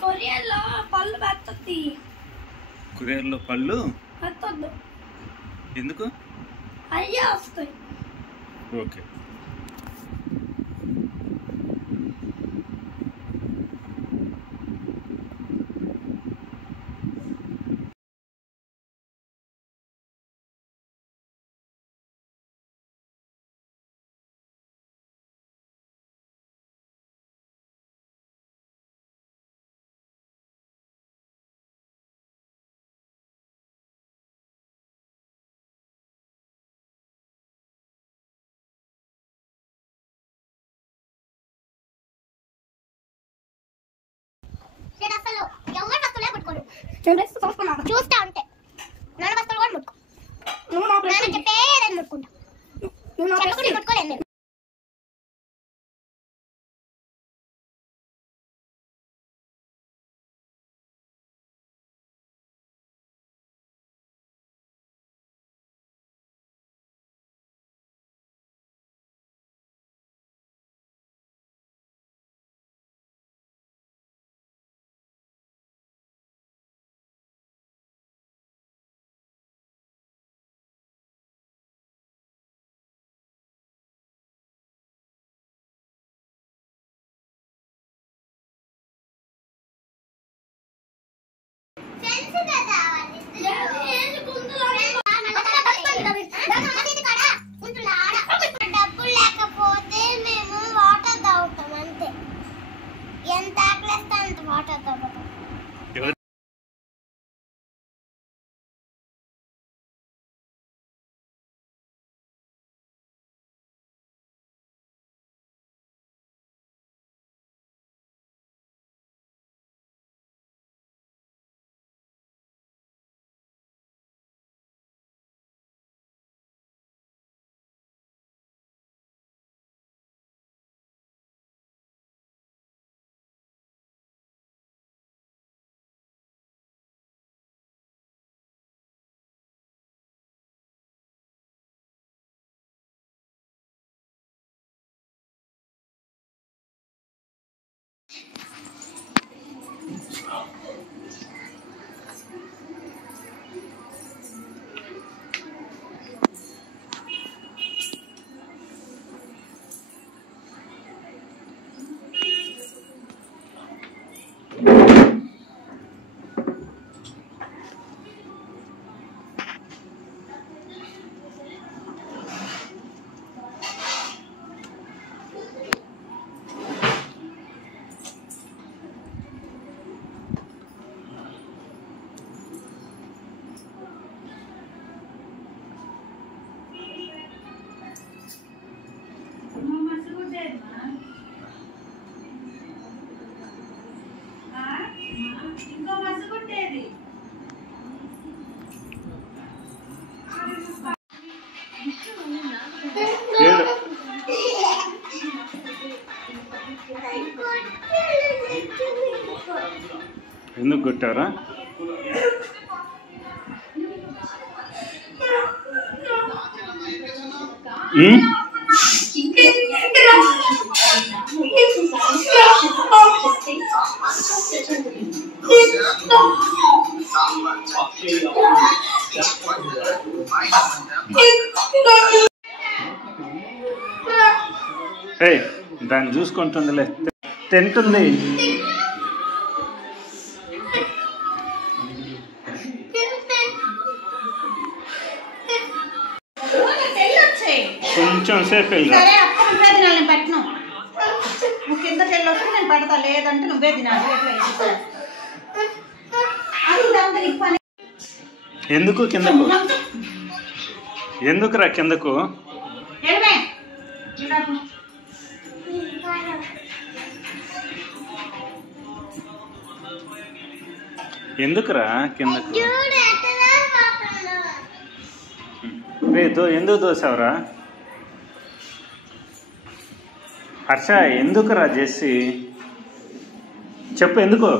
కొరియర్లో పళ్ళు పెట్టొద్ది. కొరియర్లో పళ్ళు పెట్టొద్దు. ఎందుకు? అయ్యే వస్తాయి. ఓకే. చూస్తా ఉంటే నాన్న వస్తువులు కూడా ముట్టుకో. నాన్న చెప్పే ఏదైనా ముట్టుకుంటా. చెప్పకుండా ముట్టుకోలేదు నేను. డబ్బులు లేకపోతే మేము వాటర్ తాగుతాం అంతే. ఎంత ఆకలిస్తే అంత వాటర్ తాగుతాం. ఎందుకు కొట్టారా? దాన్ని చూసుకుంటుందిలే, తింటుంది. కొంచెం సేపు వెళ్ళి పెట్టను. నువ్వు కిందకి వెళ్ళొస్తే నేను పెడతా, లేదంటే నువ్వే తినాలి. ఎందుకు కిందకు? ఎందుకురా కిందకు? ఎందుకురా కిందకు? ఎందుకు దోసావురా హర్ష? ఎందుకురా జెస్సీ చెప్పు, ఎందుకు?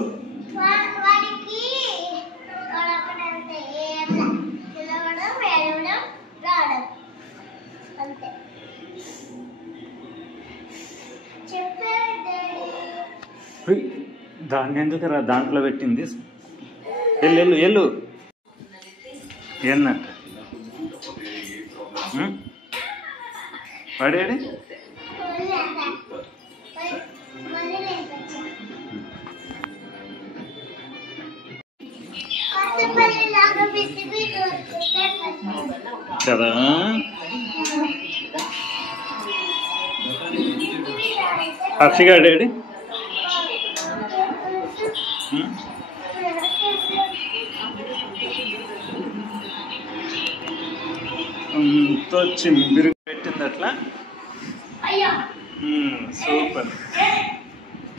దాన్ని ఎందుకురా దాంట్లో పెట్టింది? ఎల్లు ఎల్లు ఎల్లు ఏందంట వాడేడి? కదా హర్షిగాడేడి? చిమ్మిరి పెట్టింది అట్లా. సూపర్.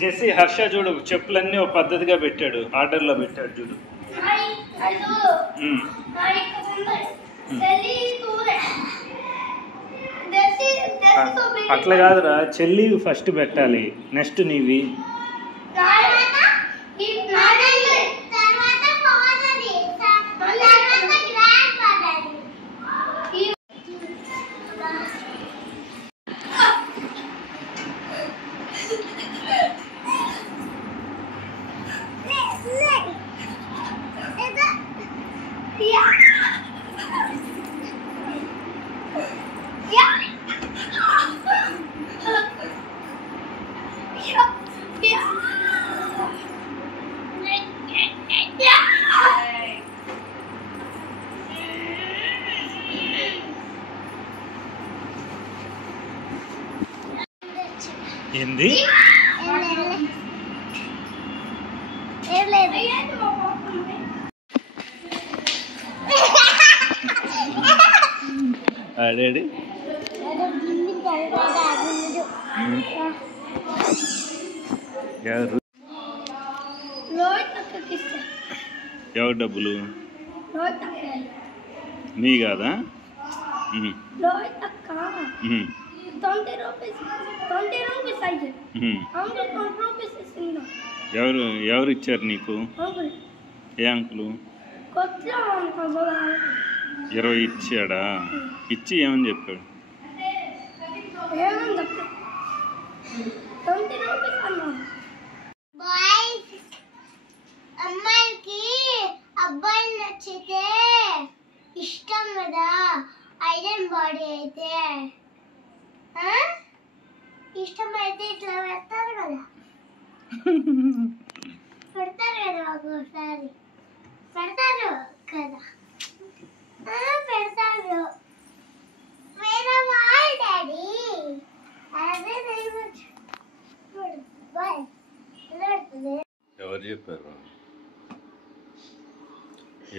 జెస్సీ హర్ష చూడు చెప్పులన్నీ ఒక పద్ధతిగా పెట్టాడు, ఆర్డర్లో పెట్టాడు చూడు. అట్లా కాదురా, చెల్లి ఫస్ట్ పెట్టాలి, నెక్స్ట్ నీవి. ఏంది? ఆడాడి ఎవరు డబ్బులు? నీ కాదా? 20 rupees ఎవరు ఇచ్చారు నీకు? ఏ అంకులు? 20 ఇచ్చాడా? ఇచ్చి ఏమని చెప్పాడు? అమ్మాయికి అబ్బాయిలు నచ్చితే ఇష్టం కదా, ఐరన్ బాడీ అయితే ఇష్టమైతే ఇట్లా పెడతారు కదా, పెడతారు కదా, ఒక్కోసారి పెడతారు కదా, పెడతారు వేరే వాళ్ళ డాడీ. అదే ఎవరు చెప్పారు?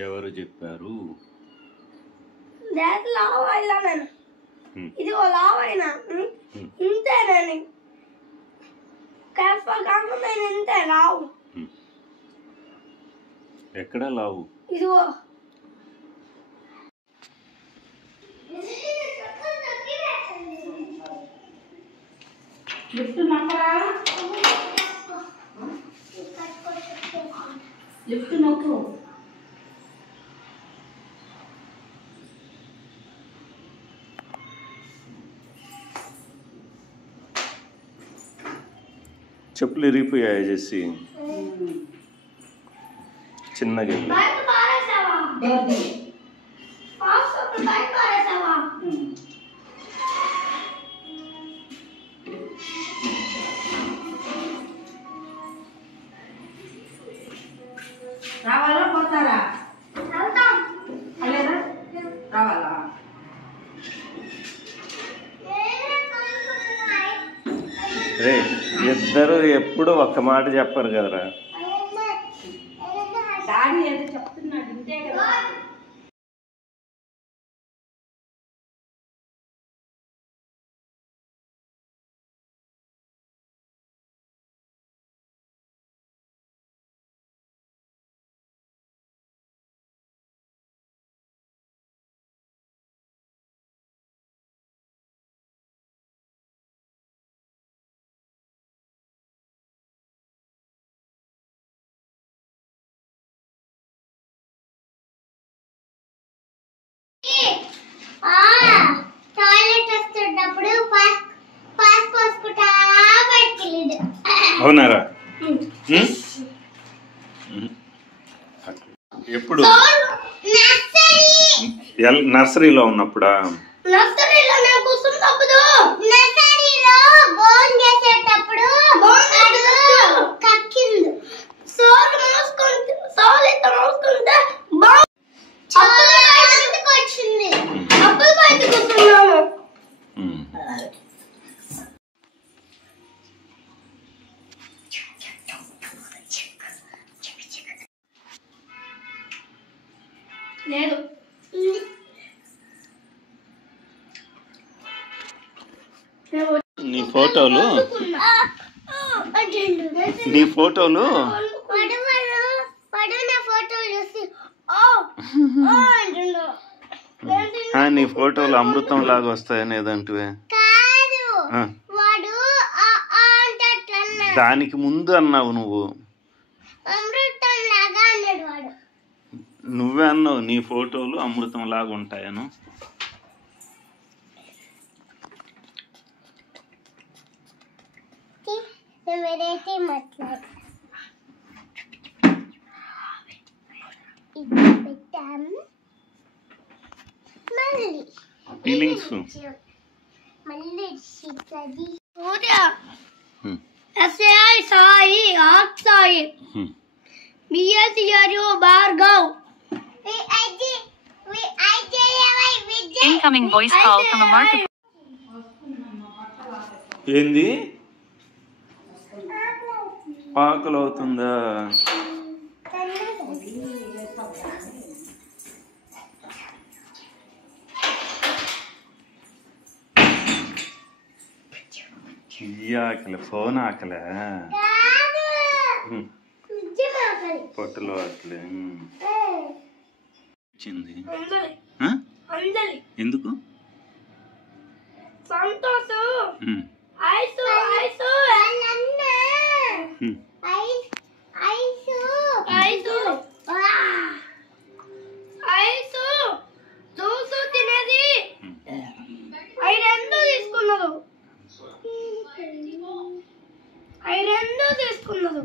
ఎవరు చెప్పారు? ఇది లావైనా ఇంతేనండి, కాకుండా నేను ఇంతే లావు. ఎక్కడ లావు? ఇదిగో లిఫ్ట్ నొక్కరా, లిఫ్ట్ నొక్కు. చెప్పులు ఇరిగిపోయాయి చేసి చిన్నగా రావాలా పోతారా? అలేదా రావాలా? రే ఇద్దరు ఎప్పుడు ఒక్క మాట చెప్పరు కదరా. డాడీ ఏదో చెప్తున్నాడు ఇంతే కదా. టాయిలెట్ వస్తున్నప్పుడు పాస్ పోసుకుంటా బయటికి వెళ్ళిండు. అవునారా? ఎప్పుడు నర్సరీలో ఉన్నప్పుడా? నర్సరీలో నేను కూర్చున్నప్పుడు నర్సరీలో బోన్ చేసేటప్పుడు కక్కింది. సోలు మోసుకుంటే సోలు ఇట్లా మోసుకుంటే వచ్చింది. అప్పుడు బయటకు కూర్చున్నాను. లేదు నీ ఫోటోలు నీ ఫోటోలు అమృతం లాగా వస్తాయని ఏదంటే దానికి ముందు అన్నావు నువ్వు. నువ్వే అన్నావు నీ ఫోటోలు అమృతం లాగా ఉంటాయను. ఫీలింగ్స్ సూర్య ఎస్ఐ సాయి ఆక్ Sai BSR Bhargav Incoming voice call from a market. ఏంది ఆకలి అవుతుందా? ఆకలి ఫోన్ ఆకలే పొట్టలో ఆకలి వచ్చింది. ఎందుకు? Santosh ice ice ice ice చూసు తినేది అవి రెండు తీసుకున్నారు. అవి రెండు తీసుకున్నారు.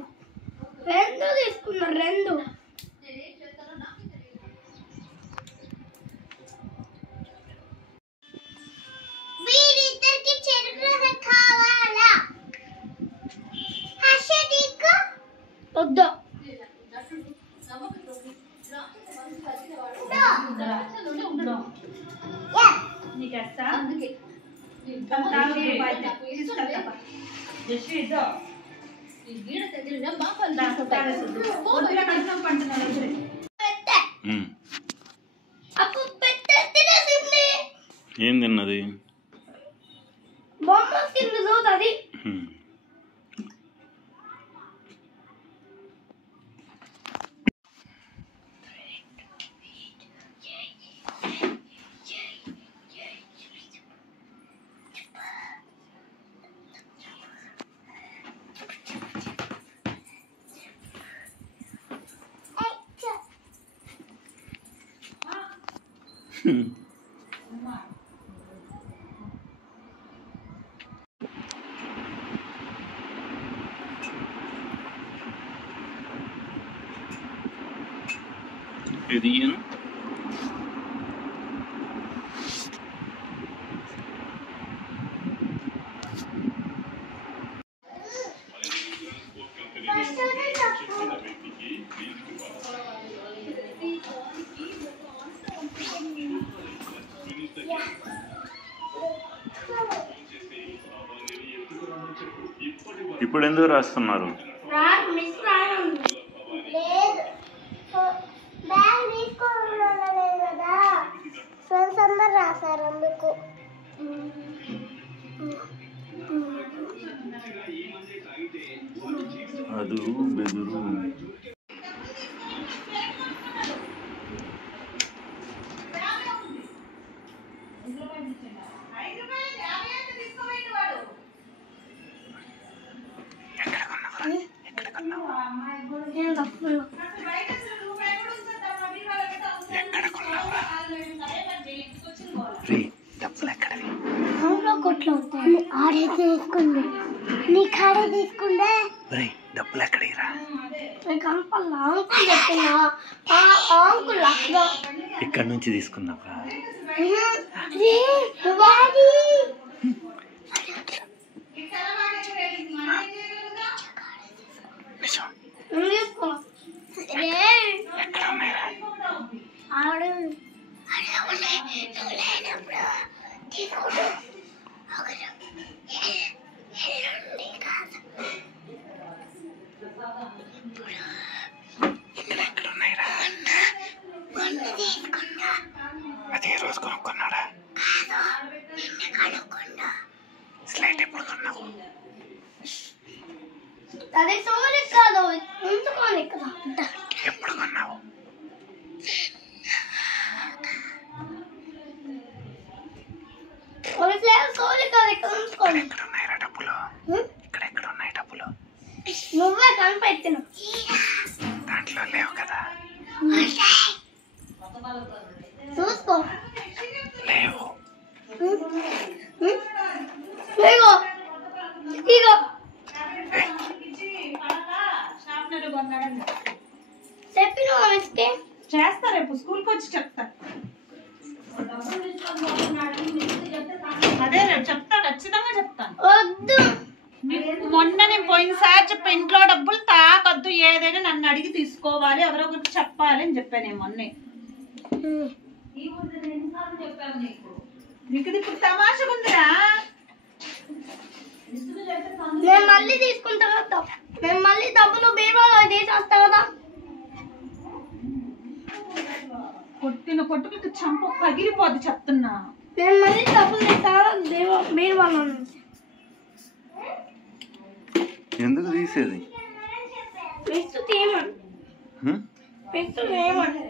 రెండు వీరిద్దరికి చెరుకు కావాలా? హర్షదీకు వద్దు. ఏం తిన్నది? బొమ్మ కింద చూస్తుంది. ఇది ఇప్పుడు ఎందుకు రాస్తున్నారు? లేదు బ్యాగ్ తీసుకోవాలి కదా, ఫ్రెండ్స్ అందరు రాశారు అందుకు. అది బెదురు. కొట్లో ఆడే తీసుకుంది, నీ కాడే తీసుకుందే. డబ్బులు ఎక్కడిరా? కనపల్లా చెప్పినా అంకుల్ ఇక్కడ నుంచి తీసుకున్నావా? అదే రోజు కొనుక్కున్నాడా? స్లైట్ ఎప్పుడు కొన్నావు? అదే సోలి కాదు, ఉంచుకోని కదా. ఎప్పుడు కొన్నావు? సోలి కాదు, ఇక్కడ ఉంచుకోండి. ఎక్కడ ఉన్నాయి డబ్బులు? ఇక్కడ ఎక్కడ ఉన్నాయి డబ్బులు? నువ్వే కనిపెట్టినావు. దాంట్లో లేవు కదా? చూసుకో. లేవు. ఇగో ఇగో చెప్పిన చేస్తా, రేపు స్కూల్కి వచ్చి చెప్తా. అదే రేపు చెప్తా, ఖచ్చితంగా చెప్తాను. వద్దు. మొన్న నేను పోయినసారి చెప్పా, ఇంట్లో డబ్బులు తాకొద్దు, ఏదైనా నన్ను అడిగి తీసుకోవాలి, ఎవరో ఒకరికి చెప్పాలి అని చెప్పాను మొన్నే. నీకు ఇప్పుడు తమాషగా ఉందిరా. నేను మళ్ళీ తీసుకుంటా కదా, నేను మళ్ళీ డబ్బులు బీమాలో తీసేస్తా కదా. కొట్టిన కొట్టుకు చంప పగిలిపోద్ది చెప్తున్నా. నేను మళ్ళీ డబ్బులు తీస్తాను బీమాలో నుంచి. ఎందుకు తీసేది? మిక్స్ తీయమని, మిక్స్ చేయమని.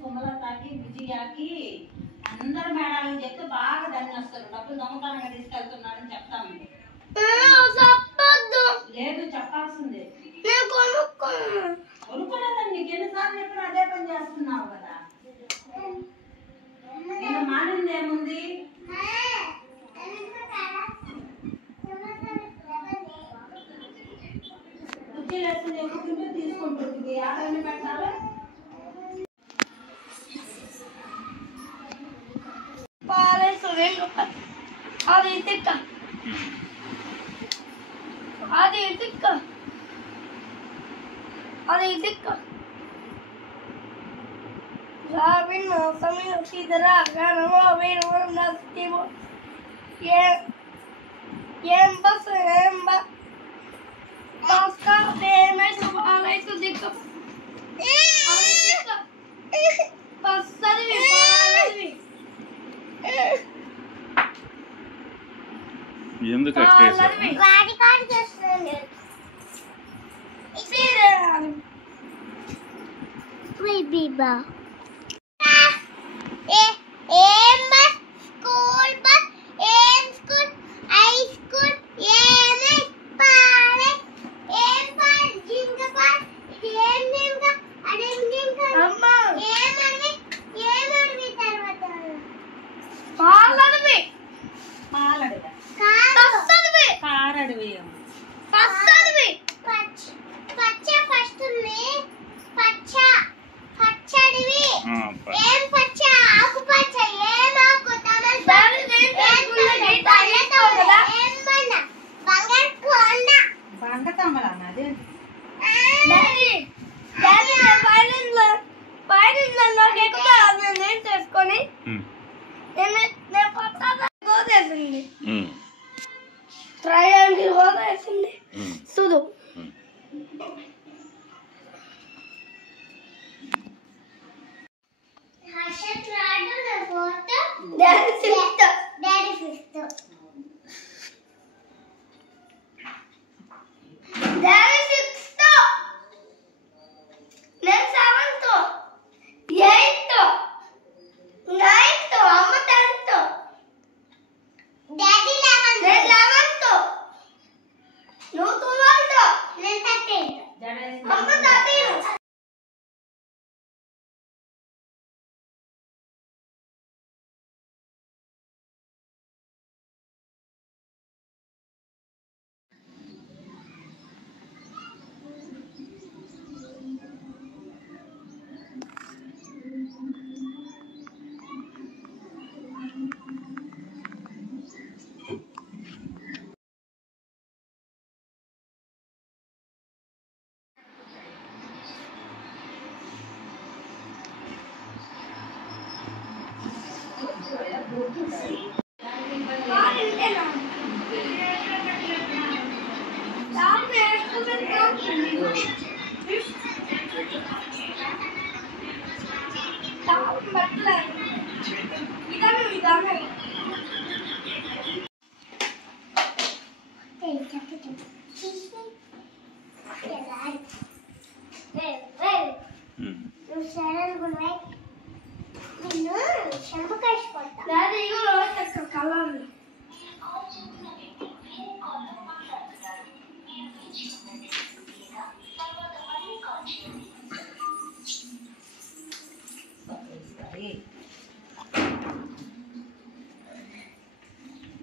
సుమలతాకి విజయాకి అందరు మేడాలని చెప్తే బాగా దాన్ని వస్తారు. డబ్బులు దొంగతనంగా తీసుకెళ్తున్నాడని చెప్తాము. చెప్పొద్దు. లేదు, చెప్పాల్సిందే. నేను కొనుక్కున్నా. కొనుక్కోలేదని నీకు ఎన్నిసార్లు చెప్పినా అదే పని చేస్తున్నావు కదా. నేను మానింది ఏముంది? కుర్చీలు ఎక్కుతుంటే తీసుకుంటుంది. ఆడని పెట్టాలి. పాలేసు అది తిక్క, అది తిక్క, అది తిక్క. Rabin kami sidra ganamo bin nasibo yemba pasta de me subale tu dikka pasta de pale ఎందుకు అట్టేసావు? వాడి కార్ చేస్తుంది ఇసిరే బీబా ట్రయాంగిల్ కూడా వేసింది చూడు. డాడీ ఫిఫ్త్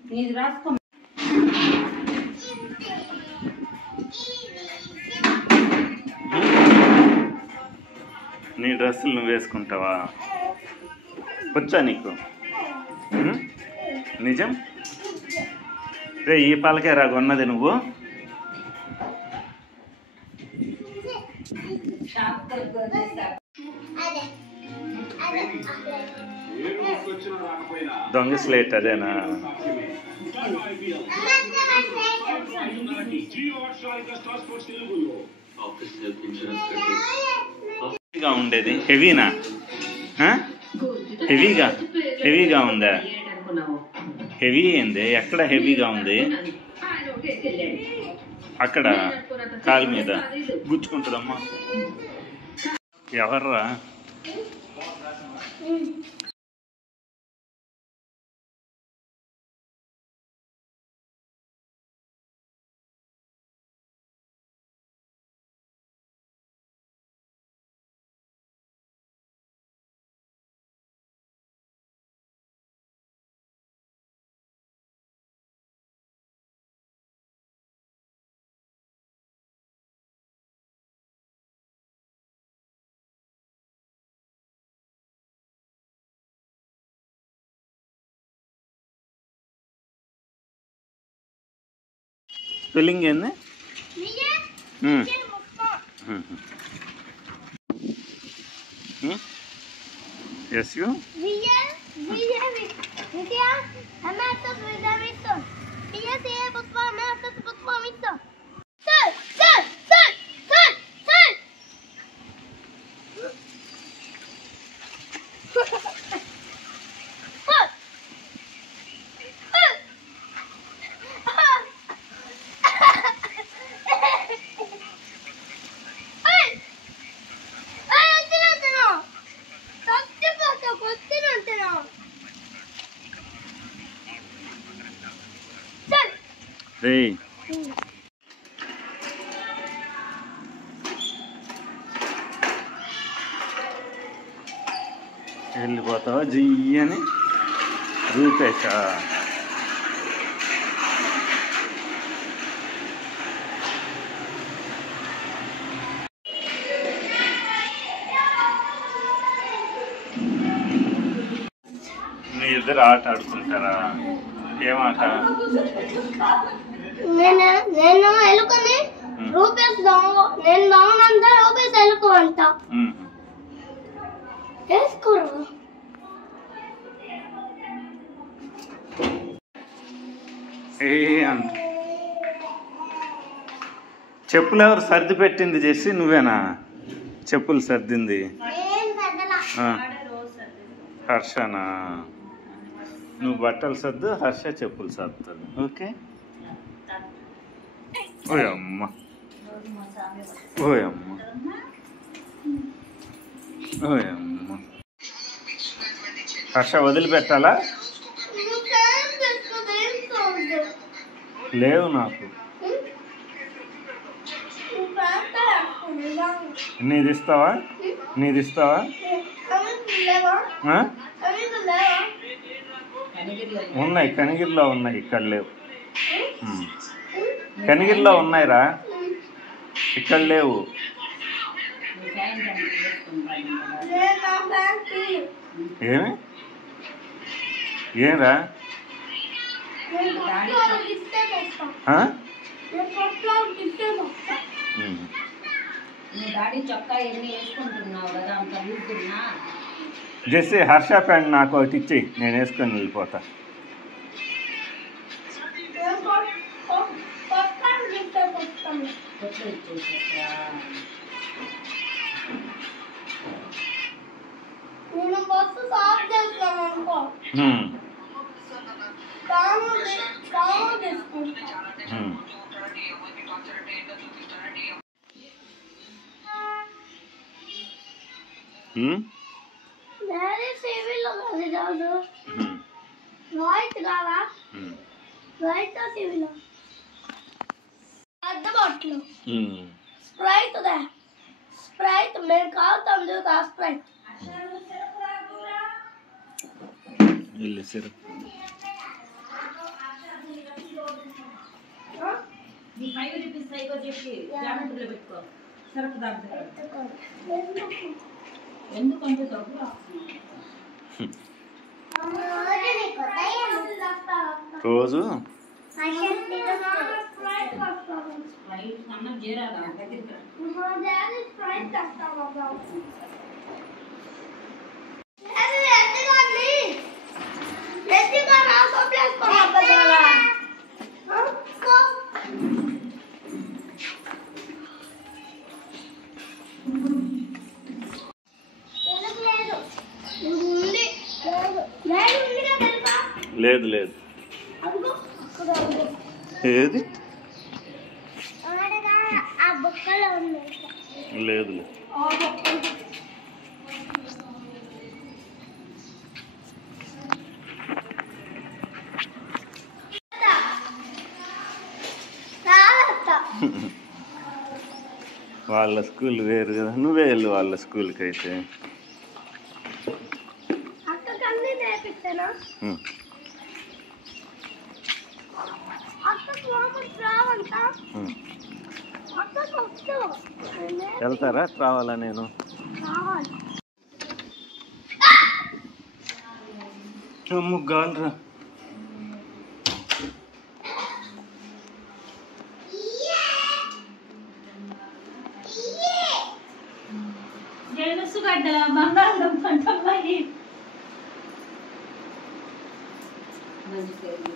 నీది రాసుకో. నీ డ్రెస్సులు నువ్వు వేసుకుంటావా? వచ్చా నీకు? నిజం రే, ఈ పాలకే రాగొన్నది నువ్వు. దొంగ స్లేట్ అదేనా? హెవీగా ఉండేది. హెవీనా? హెవీగా ఉందా? హెవీ ఏంది? ఎక్కడ హెవీగా ఉంది? అక్కడ కాలు మీద గుచ్చుకుంటుందమ్మా. ఎవర్రా? స్పెల్లింగ్ ఏంది? ఎస్యు రే. వెళ్ళిపోతావా జియ్యని? రూపేశా? మీ ఇద్దరు ఆట ఆడుకుంటారా? ఏం ఆట? నేను ఎలుకని రూపేష్ దొంగ, నేను దొంగనంతా రూపేష్ ఎలుక అంట. వేసుకోరు. అంట. చెప్పులు ఎవరు సర్ది పెట్టింది చేసి? నువ్వేనా చెప్పులు సర్దింది? హర్షనా? నువ్వు బట్టలు సర్దు, హర్ష చెప్పులు సర్దుతుంది. ఓకే. ఓయమ్మ ఓయమ్మ ఓయమ్మ. హర్ష వదిలిపెట్టాలా? లేవు నాకు. నీది ఇస్తావా? నీది ఇస్తావా? ఉన్నాయి, కనిగిరిలో ఉన్నాయి, ఇక్కడ లేవు. కనిగిరిలో ఉన్నాయిరా, ఇక్కడ లేవు. ఏమి? ఏరా? డాడీ చొక్కా ఎన్ని వేసుకుంటున్నావు కదా, అంత లూజున్నా జెస్సీ హర్ష ప్యాంట్ నాకు ఒకటి ఇచ్చి నేను వేసుకొని వెళ్ళిపోతా. కొట్లు ఇచ్చేసేస్తా. నేను బస్సు సాఫ్ చేస్తాను అనుకో వేరే సివిల్ కాదు కాదు వైట్ కాదా వైట్ సివిల్ పెద్ద బాటిల్ స్ప్రైట్ స్ప్రైట్ మేము కావుతాం చూద్దా స్ప్రైట్ సిరప్ నీ 5 రూపీస్ అయిపో చెప్పి జామెంట్రీలో పెట్టుకో. సరుకు దాంట్లో ఎందుకంటే డబ్బు రోజు అన్నం చేరాదా దగ్గరికి లేదు లేదు ఏది లేదు లేదు వాళ్ళ స్కూల్ వేరు కదా, నువ్వే వెళ్ళు వాళ్ళ స్కూల్కి అయితే. అక్కకన్నీ నేర్పిస్తానా అక్కకు మామూలు రావంట అక్కకు వచ్చు వెళ్తారా రావాలా నేను రావాలి గాలరా జనసుగడ్డ బంగాళదుంప పంటమ్మాయి మంచి పేరు.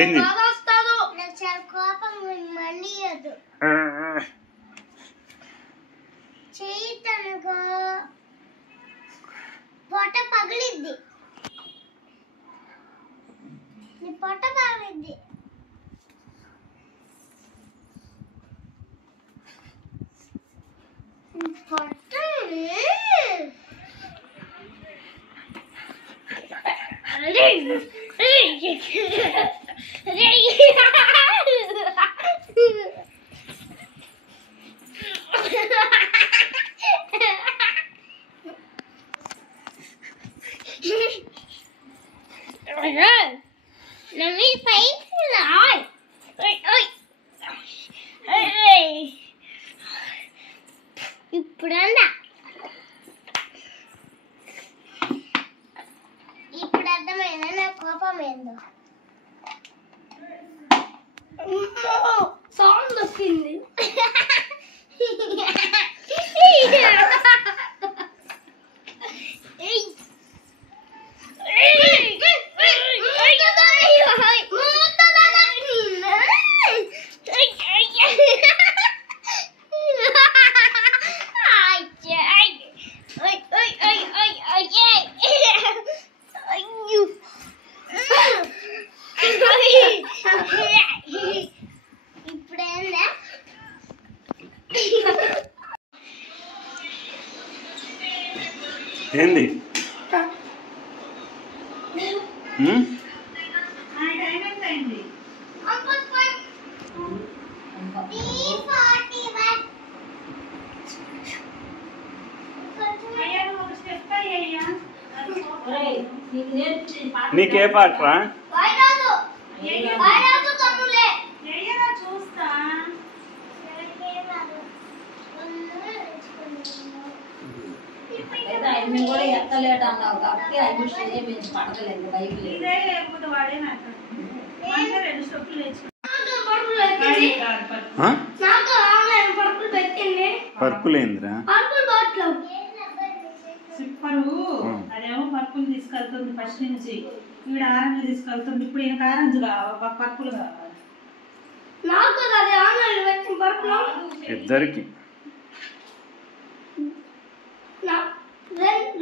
ఏంది కోపం మళ్ళీ చేయటనుకో పొట్ట పగిలిద్ది, నీ పొట్ట పగిలిద్ది. పొట్ట Let me face it out. ఇప్పుడన్నా ఇప్పుడు అర్థమైందా నా కోపం ఏందో. సౌండ్ వస్తుంది ఇప్పుడేందా ఏంది నీకే పాటరా చూస్తా ఐదు మేము కూడా ఎత్తలేడు అన్నావు కాబట్టి అవి స్టేజ్ పెంచి పడతలేదు బైక్ లేదు. పర్పుల్ ఏందిరా? సూపరు. అదేమో పర్పుల్ తీసుకెళ్తుంది ఫస్ట్ నుంచి, ఈవిడ ఆరెంజ్ తీసుకెళ్తుంది. ఇప్పుడు ఈయనకు ఆరెంజ్ కావాలి, పర్పుల్ కావాలి. ఇద్దరికి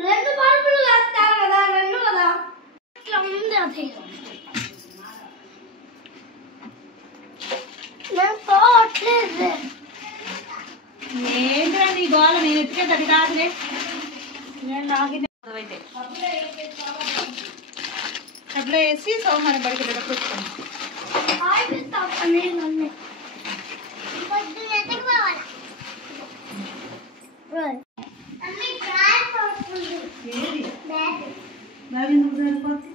రెండు పరుపులు వేస్తారు కదా, రెండు కదా ఇట్లా ఉంది. అది నేను పోవట్లేదు. ఏంటిరా నీ గోళ? నేను ఎత్తుకేది అది కాదులే. నేను నాగితే కట్లో వేసి సోమవారం బడికి పెట్టుకుంటాను. బాగా ఎందుకు సరిపోతుంది?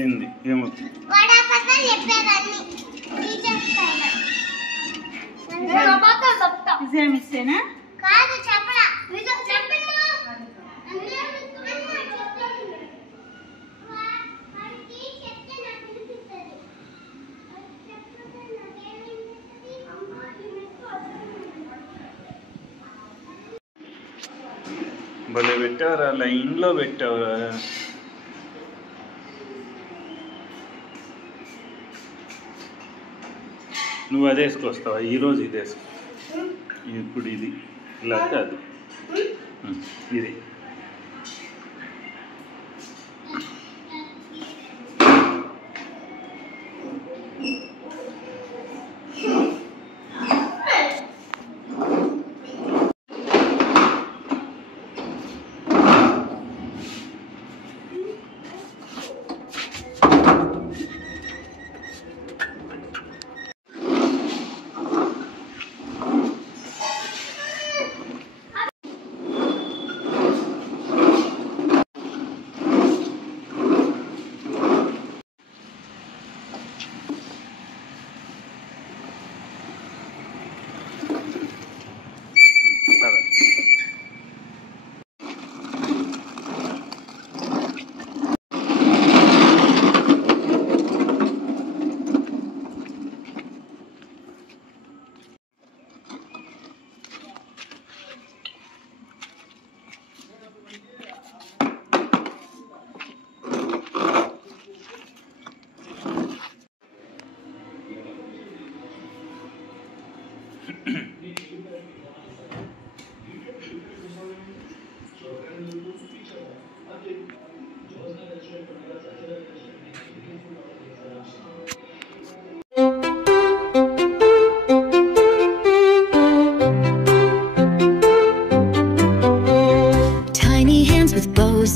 ఏంది ఏమవుతుంది? మిస్సేనా? కాదు చెప్పరా భలే పెట్టావరా, లైన్లో పెట్టావరా. నువ్వు అది వేసుకొస్తావా ఈరోజు? ఇది వేసుకో. ఇప్పుడు ఇది ఇలా కాదు, ఇది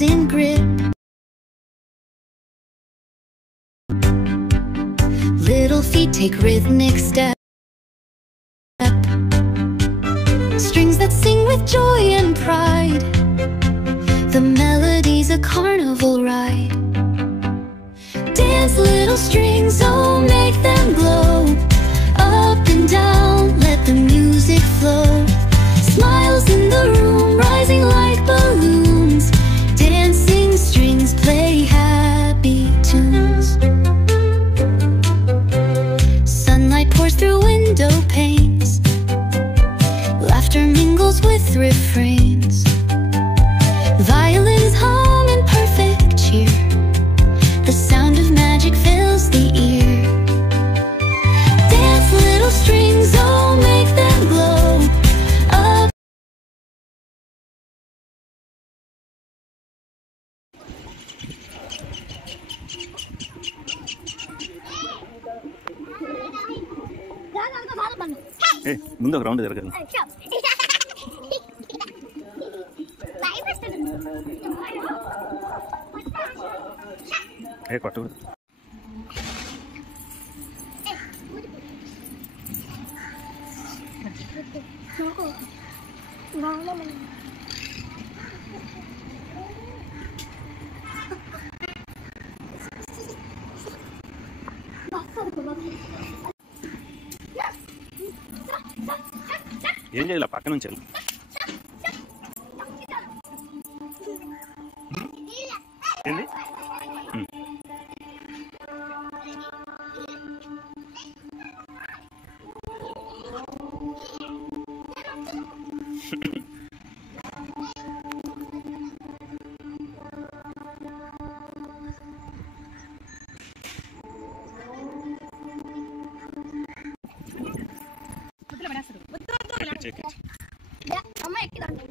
In grip, little feet take rhythmic step, strings that sing with joy and pride, the melody's a carnival ride. Dance little strings, oh make them glow, up and down, let the music flow. Smiles in the room, rising like balloons, dancing strings play happy tunes. Sunlight pours through window panes, laughter mingles with refrains. Violins hum in perfect cheer, the sound of magic fills the ear. Dance little strings, oh make them glow, up. ముందు ఒక round జరగాలి. కొట్టకూడదు. Yes. ఏం చేయాలి పక్క నుంచి వెళ్ళి ఏంది అమ్మ ఎక్కిదండి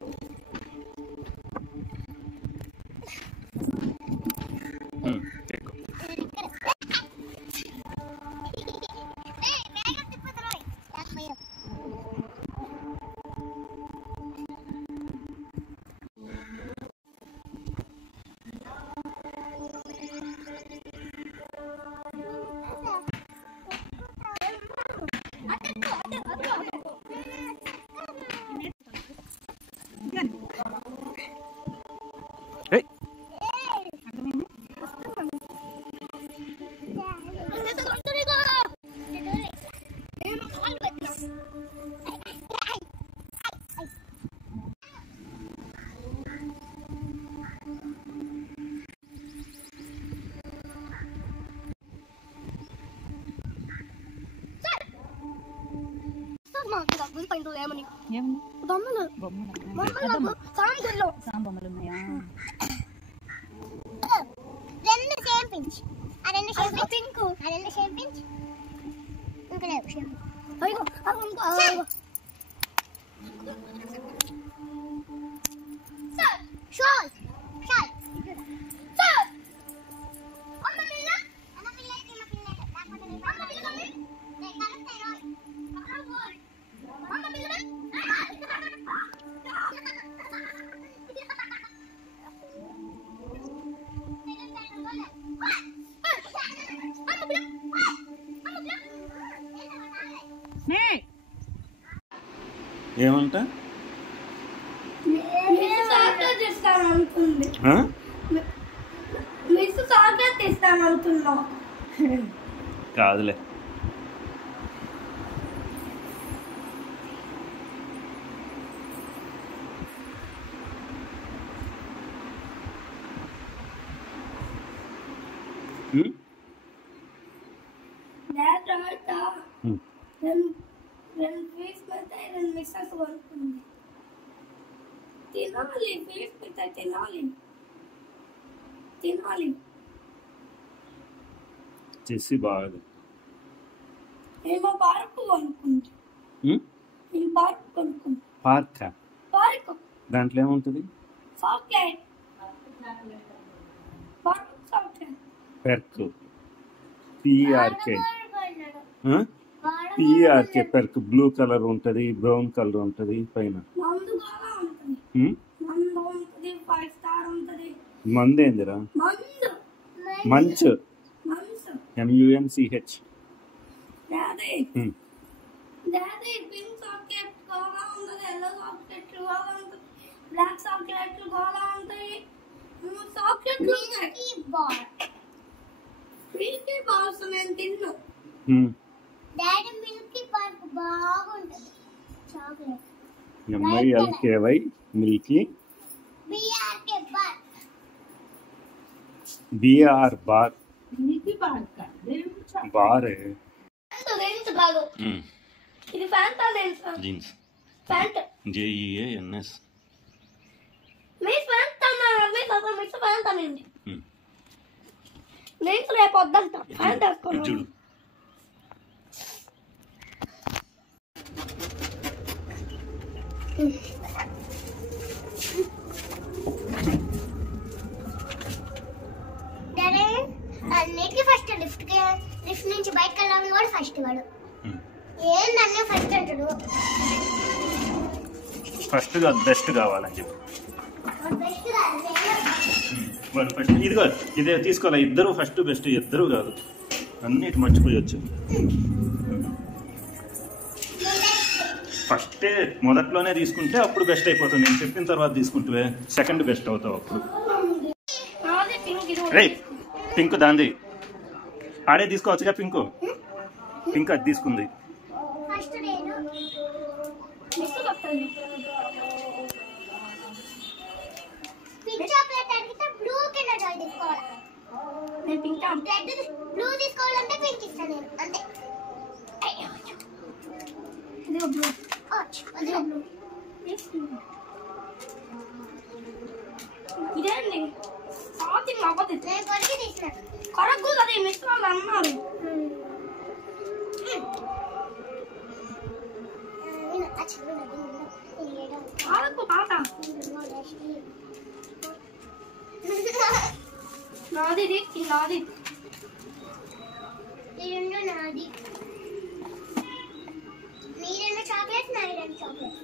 ఏమని బొమ్మలు బొమ్మలు సాంగుల్లో బొమ్మలు ఉన్నాయా? రెండు సేమ్ పించ్ ఆ రెండు సేమ్ పింక్ ఆ రెండు సేమ్ పించ్ ఇంకా లేదు సేమ్ అయ్యో సార్ షాల్ షాల్ సార్ అమ్మ పిల్ల అమ్మ పిల్ల అమ్మ పిల్ల నేను కలుస్తాయి రోల్ అమ్మ పిల్ల ఏమంట చాక్లెట్ ఇస్తాను అనుకుంది మిస్ చాక్లెట్ ఇస్తాను అనుకున్నా కాదులే రెండు పీస్ పెడతాయి రెండు మిక్సర్స్ కొనుక్కుంది తినాలి పీస్ పెడతాయి తినాలి చేసి బాగా ఏమో పార్కు కొనుక్కుంది నేను పార్కు కొనుక్కుంది పార్కా పార్కు దాంట్లో ఏముంటుంది chocolate park chocolate Perk PRK PRK Perk blue colour ఉంటుంది బ్రౌన్ కలర్ ఉంటుంది పైన మందు కూడా ఉంటుంది మందు ఉంటుంది 5 స్టార్ ఉంటుంది మందేందిరా మందు మంచ్ మందు MUNCH డాడీ పింక్ చాక్లెట్ కూడా ఉంటుంది ఎల్లో చాక్లెట్ కూడా ఉంటుంది బ్లాక్ చాక్లెట్ కూడా ఉంటాయి చాక్లెట్లు మిల్కీ బార్ మిల్కీ బాల్స్ నేను తిన్నా డాడీ మిల్కీ బార్ బాగుంటుంది chocolate MILKY Milky BRK bar BR bar నీకు బాగా బారే లెన్స్ కాదు ఇది Fanta lens jeans pant JEANS miss Fanta miss Fanta నిండి లెన్స్ రేపు వద్దంట ఫ్యాంట్ వేసుకోండి చూడు డాడీ అన్నిటికీ ఫస్ట్ లిఫ్ట్ నుంచి బయటకు వెళ్ళాలని కూడా ఫస్ట్ వాడు ఏందన్నీ ఫస్ట్ అంటాడు ఫస్ట్ బెస్ట్ కావాలని చెప్పి బెస్ట్ కాదు వాడు ఫస్ట్ ఇదిగో ఇదే తీసుకోవాలి ఇద్దరు ఫస్ట్ బెస్ట్ ఇద్దరు కాదు అన్నిటి మర్చిపోయొచ్చు ఫస్టే మొదట్లోనే తీసుకుంటే అప్పుడు బెస్ట్ అయిపోతుంది నేను చెప్పిన తర్వాత తీసుకుంటే సెకండ్ బెస్ట్ అవుతావు అప్పుడు నాది పింక్ ఇది రే పింక్ దాంది ఆడే తీసుకోవచ్చుగా పింక్ అది తీసుకుంది ఫస్ట్ నేను మిక్స్ వస్తుంది. పింక్ చాక్లెట్ అడిగితే బ్లూ కలర్ జాయ్ తీసుకోవాలి. నేను పింక్ రెడ్ బ్లూ తీసుకోవాలంటే పింక్ ఇస్తాను నేను అంతే. ఇది బ్లూ. అది బ్లూ. ఇదేంటి సాతింగ్ అవ్వదు. నేను కొరికి తీసిన కొరకు అది మిక్స్ వాళ్ళు అన్నారు. కొరకు పాట నాది ఇది నాది. ఈ రెండు నాది. మీ రెండు చాక్లెట్స్ నా రెండు చాక్లెట్స్.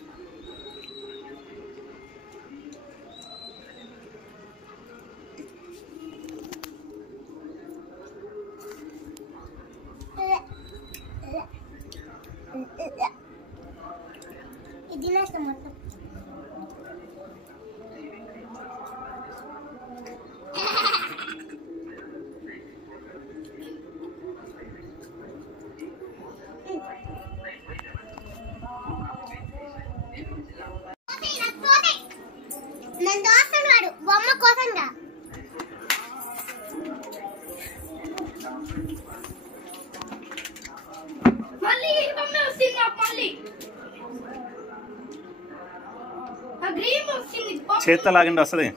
ఇది నేస్తా మొత్తం. నేను దోస్తున్నాడు బొమ్మ కోసంగా. మళ్ళీ బొమ్మ వస్తుంది. మళ్ళీ ఆ గ్రీన్ వస్తుంది. చేత్తో లాగండి వస్తుంది.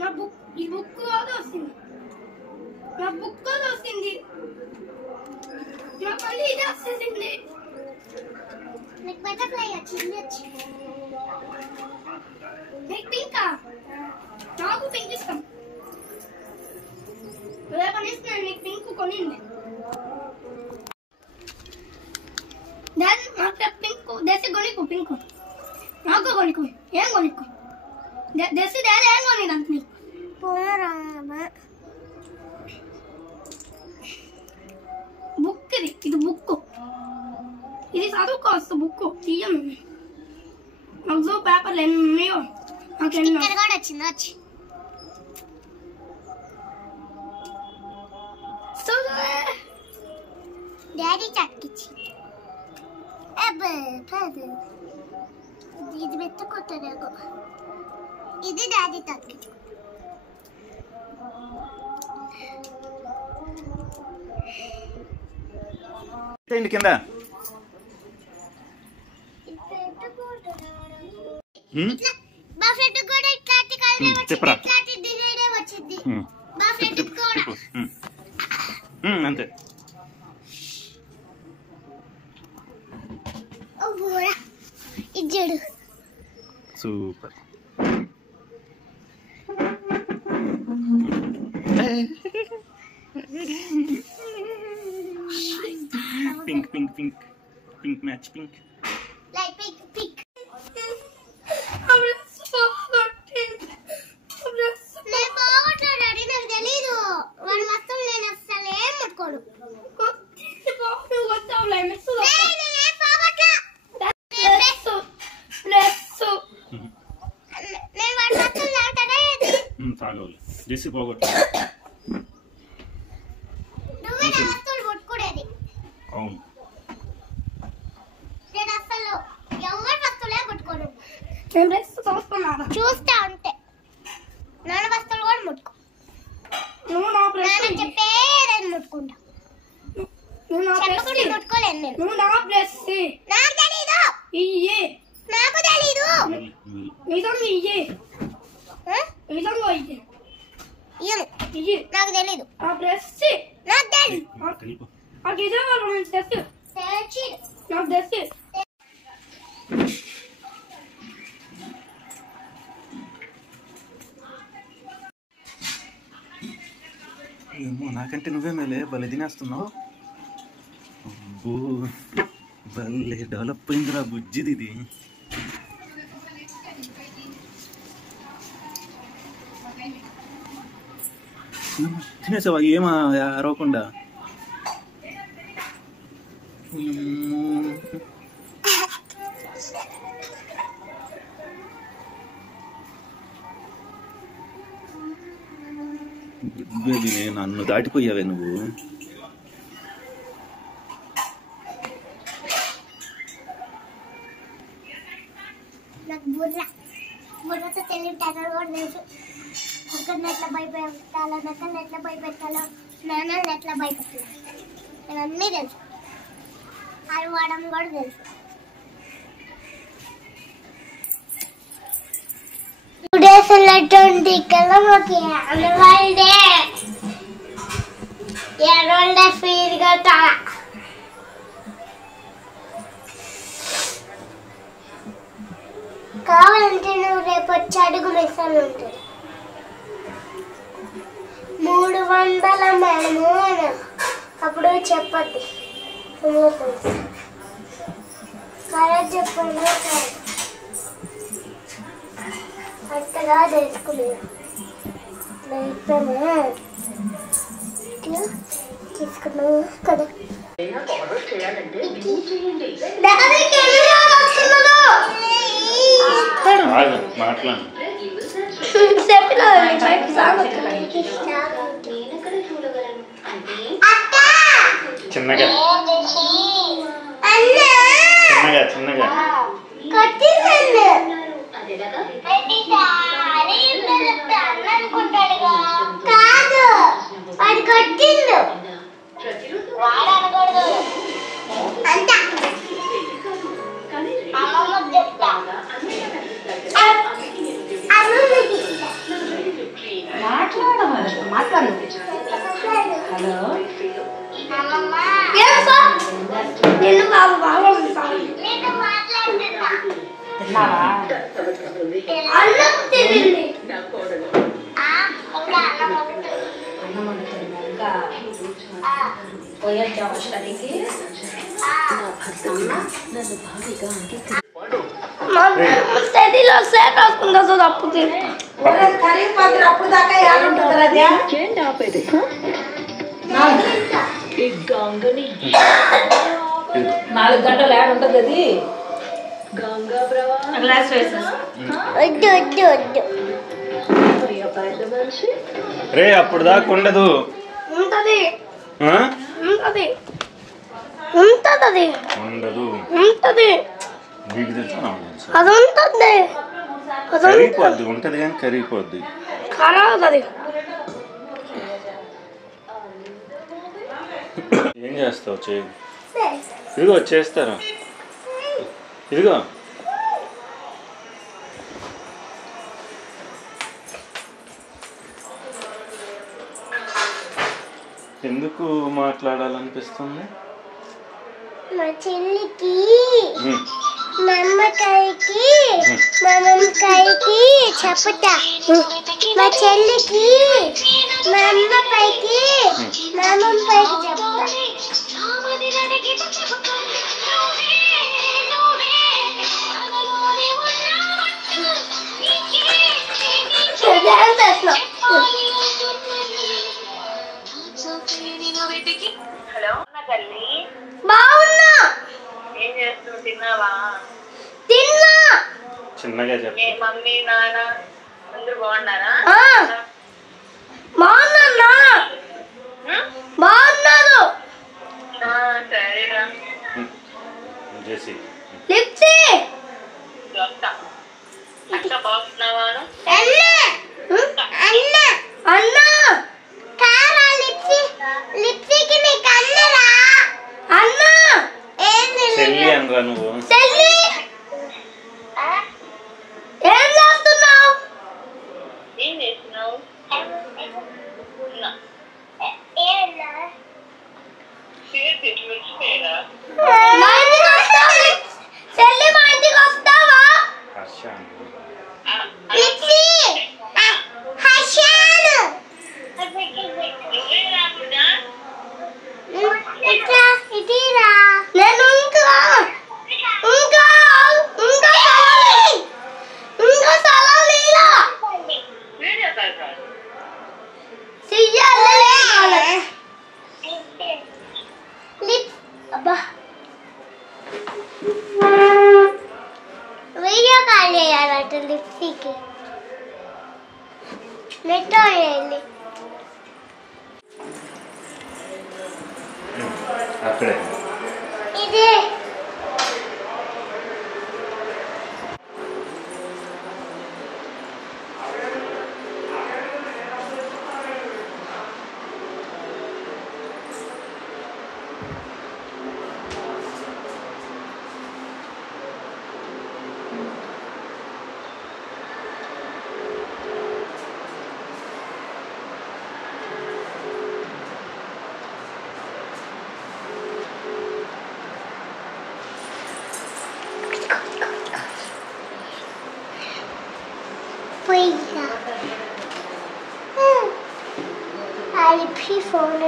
నా బుక్ ఈ బుక్ అది వస్తుంది. నా బుక్ అది వస్తుంది. నాకు మళ్ళీ ఇది వస్తుంది. నీకు బటర్ఫ్లై వచ్చింది. నీకు పింకా? నాకు పింక్ ఇష్టం. రేపటి నుంచి నీకు పింక్ కొనింది. దాని నాకు పింక్ దేశీ కొనికు పింక్. నాకు కొనికు ఏం కొనికు దేశీ దాని ఏం కొనిదంత నీకు. బుక్ ఇది బుక్. ఇది చదువుకోవచ్చు బుక్. తీయను నాకు పేపర్లు ఎన్నో. నాకు ఎన్నో కూడా వచ్చింది. వచ్చి డాడీ చక్కిచ్చి ఇది మెత్తుకుంటుంది. ఇది డాడీ తక్కించు. కింద మా ఫ్రెండ్ కూడా ఇట్లాంటి కలర్ చెప్పరా? ఇట్లాంటి డిజైన్ వచ్చింది. మా ఫ్రెండ్ కూడా అంతే. ఇచ్చాడు. Super. Pink pink pink pink match pink. Like pink pink. నేను బాగుంటాడు. నాకు తెలీదు వాడు మొత్తం. నేను అసలు ఏం ముట్టుకోడు. నేను వాడు మొత్తం లాగుతాడా తాగవాలి చేసి పోగొట్టు. నువ్వే నా వస్తువులు ముట్టుకునేది. అవును. నేను అసలు ఎవరి వస్తువులే ముట్టుకోను. చూస్తా ఉంటే నాన్న వస్తువులు కూడా ముట్టుకో. నువ్వు నా బ్రష్ నాన్న చెప్పే నేను ముట్టుకుంటా. చెప్పకుండా ముట్టుకోలేను నేను. నువ్వు నా బ్రష్ నాకు తెలీదు. ఇయ్యే నాకు తెలీదు. నిజంగా ఇయ్యే. నిజంగా ఇయ్యే. ఇయ్యను. ఇయ్యే నాకు తెలీదు. ఆ బ్రష్ నాకు తెలీదు. ఆ గిజాలు నేను తెచ్చు. తెచ్చి నాకు తెచ్చు. ఏమో నాకంటే నువ్వే మేలే భలే తినేస్తున్నావు. భలే డెవలప్ అయిందిరా బుజ్జిది ఇది. తినేసావా? ఏమా అరవకుండా? బేబీ నన్ను దాటిపోయావే నువ్వు. లేదు. ఒకరిని ఎట్లా భయపెట్టాలో, నక్కల్ని ఎట్లా భయపెట్టాలో, నాన్నల్ని ఎట్లా భయపెట్టాలో నేను అన్నీ తెలుసు. అరవడం కూడా తెలుసు. టుడేస్ ఉన్నటువంటి కల్లా మాకు annual day. Annual day feel కదా. కావాలంటే నువ్వు రేపు వచ్చి అడుగు మిస్సాలు ఉంటుంది. 300 మేడము అని అప్పుడు చెప్పద్ది. కరెక్ట్ చెప్పండి. కరెక్ట్గా తెలుసుకున్నాను. తీసుకున్నావు కదా. మాట్లాడు. చిన్నగా చిన్నగా కాదు వాడు కొట్టిండు అంత నేను బాబు బాగా అన్నం తినండి. స్టడీలో సెట్ అవుతుందా సో అప్పు అప్పుడు దాకా ఏడుంటుందా? 4 గంటలు యాడ్ ఉంటుంది. అది గ్లాస్ వద్దు వద్దు వద్దు. రే అప్పుడు దాకా ఉండదు. ఉంటది ఉంటది ఉంటది ఉండదు. ఉంటది నీకు తెలుసా? అది ఉంటుంది. కరిగిపోద్ది. ఉంటది కానీ కరిగిపోద్ది. ఖరాబ్ అది. ఏం చేస్తావు? చేయి. ఇదిగో చేస్తారా? ఇదిగో ఎందుకు మాట్లాడాలనిపిస్తుంది? మా చెల్లికి మా అమ్మకాయకి మా అమ్మకాయకి చెప్పుతా. మా చెల్లికి మా అమ్మకాయకి మా అమ్మకాయకి చెప్తా. బాగున్నా. తిన్నా. చిన్నగా చెప్పు. మమ్మీ నాన్న అందరూ బాగున్నారా? బాగున్నా. బాగున్నారు. సరేరా జేసి లిప్సీ అక్క బాగున్నావా? అన్న కారా లిప్సీకి నీకు అన్నరా అన్న చెల్లి అనరా నువ్వు? చెల్లి ఏం చేస్తున్నావు? ఏం చేస్తున్నావు? మా ఇంటికి వస్తావా? చెల్లి మా ఇంటికి వస్తావా? హర్ష లిప్సీ హర్షాను ఇట్లా ఇటీరా. నేను ఇంకా సలాం లీలా చెయ్యాలి. అబ్బా వీడియో కాల్ చేయాలట లిప్సీకి. నెట్ వెళ్ళి అక్కడే ఇదే కలిపి ఫోన్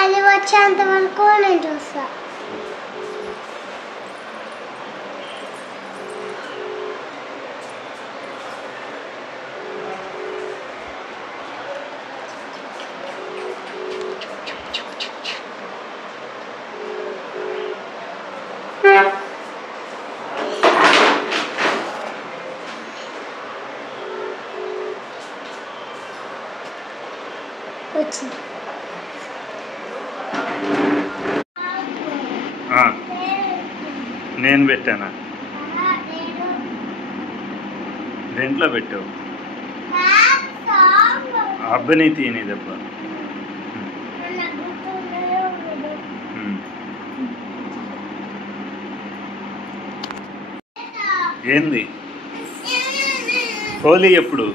అది వచ్చేంత వరకు నేను చూస్తా. వచ్చింది. నేను పెట్టానా? దేంట్లో పెట్టావు? అబ్బని తీని దెబ్బ. ఏంది హోలీ ఎప్పుడు?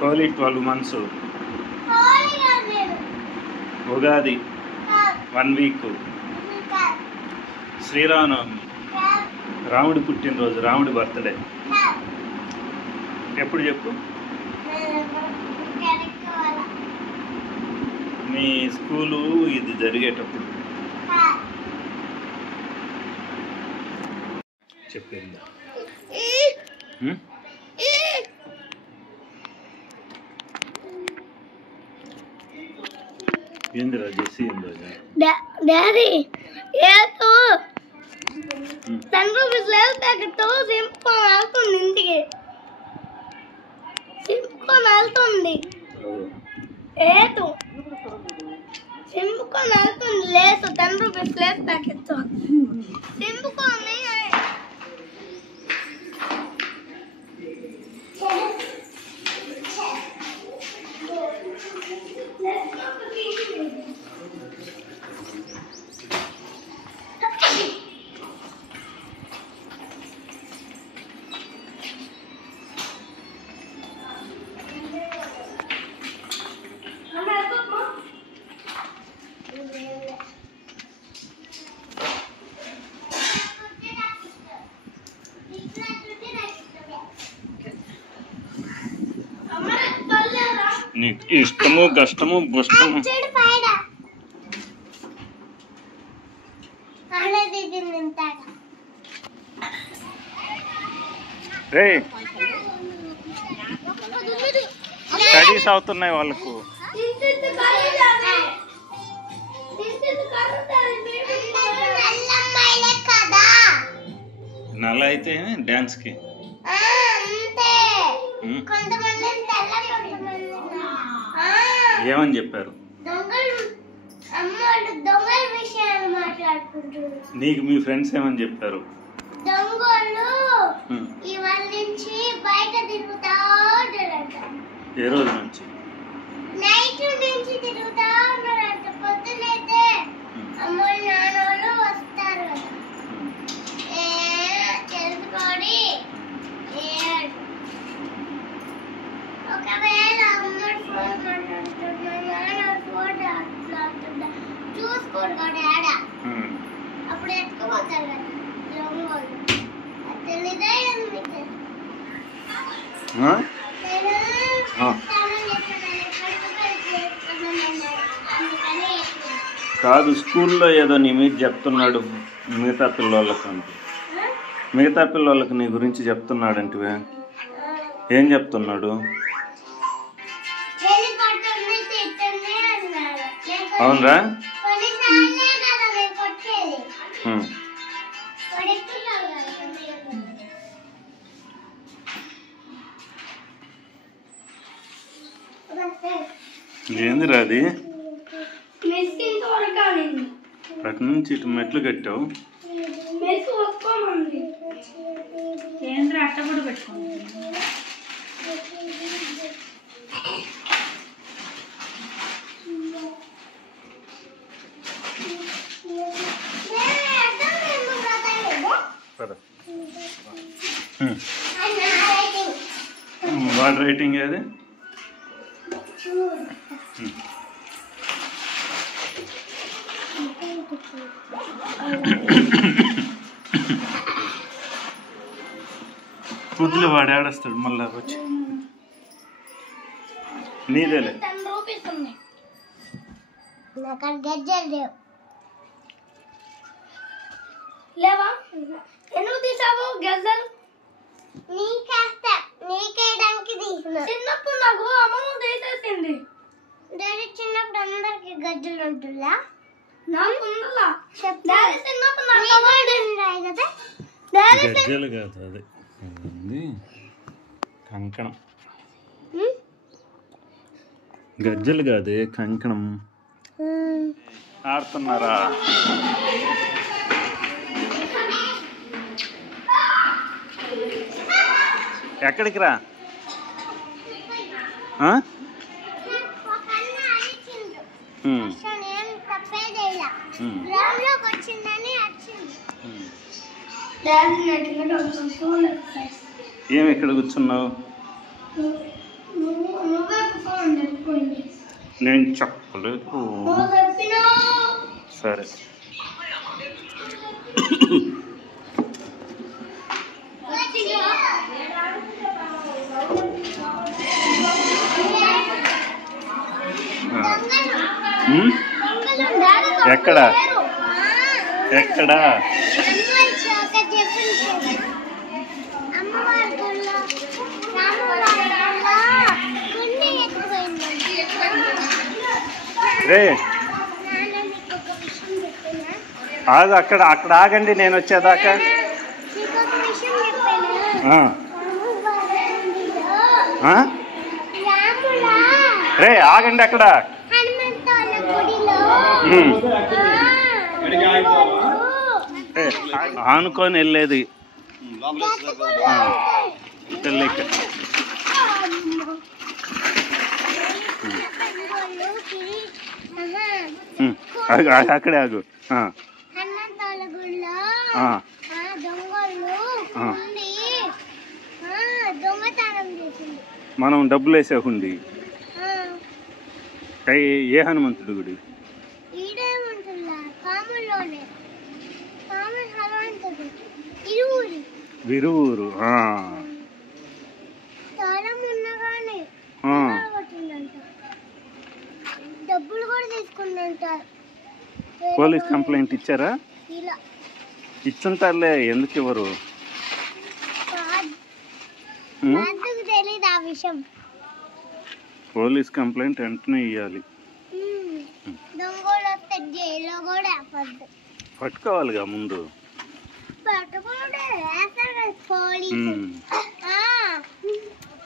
హోలీ 12 months. ఉగాది 1 week. శ్రీరామనవమి, రాముడి పుట్టినరోజు, రాముడి బర్త్డే ఎప్పుడు చెప్పు? మీ స్కూలు ఇది జరిగేటప్పుడు చెప్పింది. ఏందిరా జెస్సీ డాడీ ఏదో 10 rupees లేదు ప్యాకెట్తో సింపుకొని వెళ్తుంది ఇంటికి. సింపుకొని వెళ్తుంది ఏదో సింపుకొని వెళ్తుంది లేదు 10 rupees లేదు ప్యాకెట్తో సింపుకొని. నీకు ఇష్టము కష్టము బుష్టము రే స్టడీస్ అవుతున్నాయి వాళ్ళకు. నల్ల అయితే డాన్స్కి ఏమని చెప్పారు? నీకు మీ ఫ్రెండ్స్ ఏమని చెప్పారు? దొంగలు ఇవాళ నుంచి బయట తిరుగుతా ఉంటారంట. ఏ రోజు నుంచి? నైట్ నుంచి తిరుగుతా ఉన్నారంట. పొద్దునైతే అమ్మోళ్ళు నాన్నోళ్ళు వస్తారు కదా తెలుసుకొని. ఒకవేళ అమ్మోడు ఫోన్ మాట్లాడుతున్నా నాన్న ఫోన్ మాట్లాడుతుంటా చూసుకోడు కదా ఆడ, అప్పుడు ఎత్తుకుపోతారు కదా దొంగలు. తెలీదా ఎందుకు? కాదు, స్కూల్లో ఏదో నీ మీద చెప్తున్నాడు మిగతా పిల్లలకి అంటే. మిగతా పిల్లలకి నీ గురించి చెప్తున్నాడంటివే, ఏం చెప్తున్నాడు? అవునరా? ఏందిరా అది? అటు నుంచి ఇటు మెట్లు కట్టావు. ఏంద్ర అట్ట కూడా పెట్టుకోండి. వాడి రైటింగ్ ఏది? వదిలే వాడు ఆడేస్తాడు మళ్ళా వచ్చి. నీదేలే. 10 రూపీస్ ఉన్నాయి. నాకు గజ్జలు లేవు. లేవా? ఎందుకు తీసావు గజ్జలు? నీకేయడానికి తీసిన. చిన్నప్పుడు నాకు అమ్మమ్మ తీసేసింది. డాడీ చిన్నప్పుడు అందరికి గజ్జలు ఉంటుందా? నాకు ఉండాలా? డాడీ చిన్నప్పుడు నాకు ఉన్నాయి కదా. గజ్జలు కాదు అది కంకణం. గజ్జలు కాదే కంకణం. ఆడుతున్నారా? ఎక్కడికి రా? ఏమి ఇక్కడ కూర్చున్నావు? నేను చెప్పలేదు. సరే ఎక్కడ ఎక్కడ? రే ఆగు, అక్కడ అక్కడ ఆగండి, నేను వచ్చేదాకా. రే ఆగండి అక్కడ. ఆనుకొని వెళ్ళేది. అక్కడే ఆగు. మనం డబ్బులు వేసే హుండి. ఏ హనుమంతుడు గుడి? విరువురు. డబ్బులు కూడా తీసుకుందంట. పోలీస్ కంప్లైంట్ ఇచ్చారా? ఇచ్చుంటారులే, ఎందుకు ఇవ్వరు? తెలీదు ఆ విషయం. పోలీస్ కంప్లైంట్ వెంటనే ఇవ్వాలి. దొంగలు వస్తే జైల్లో కూడా పట్టుకోవాలిగా ముందు.